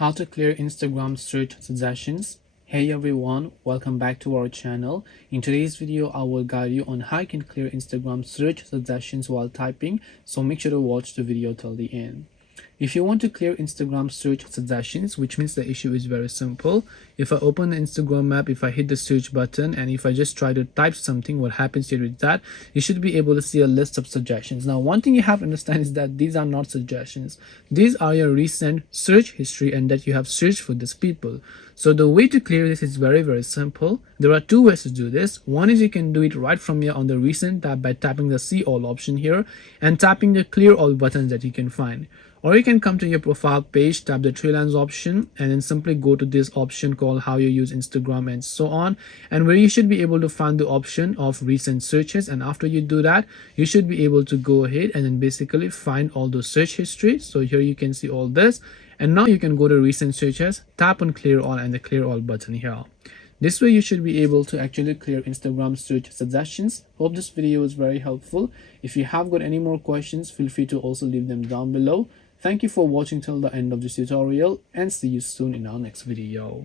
How to clear Instagram search suggestions. Hey everyone, welcome back to our channel. In today's video I will guide you on how you can clear Instagram search suggestions while typing, so make sure to watch the video till the end. If you want to clear Instagram search suggestions, which means the issue is very simple. If I open the Instagram app, if I hit the search button, and if I just try to type something, what happens here is that you should be able to see a list of suggestions. Now, one thing you have to understand is that these are not suggestions. These are your recent search history and that you have searched for these people. So the way to clear this is very simple. There are two ways to do this. One is you can do it right from here on the recent tab by tapping the see all option here and tapping the clear all buttons that you can find. Or you can come to your profile page, tap the three lines option, and then simply go to this option called how you use Instagram and so on, and where you should be able to find the option of recent searches. And after you do that, you should be able to go ahead and then basically find all those search history. So here you can see all this, and now you can go to recent searches, tap on clear all and the clear all button here. This way you should be able to actually clear Instagram search suggestions. Hope this video was very helpful. If you have got any more questions, feel free to also leave them down below. Thank you for watching till the end of this tutorial, and see you soon in our next video.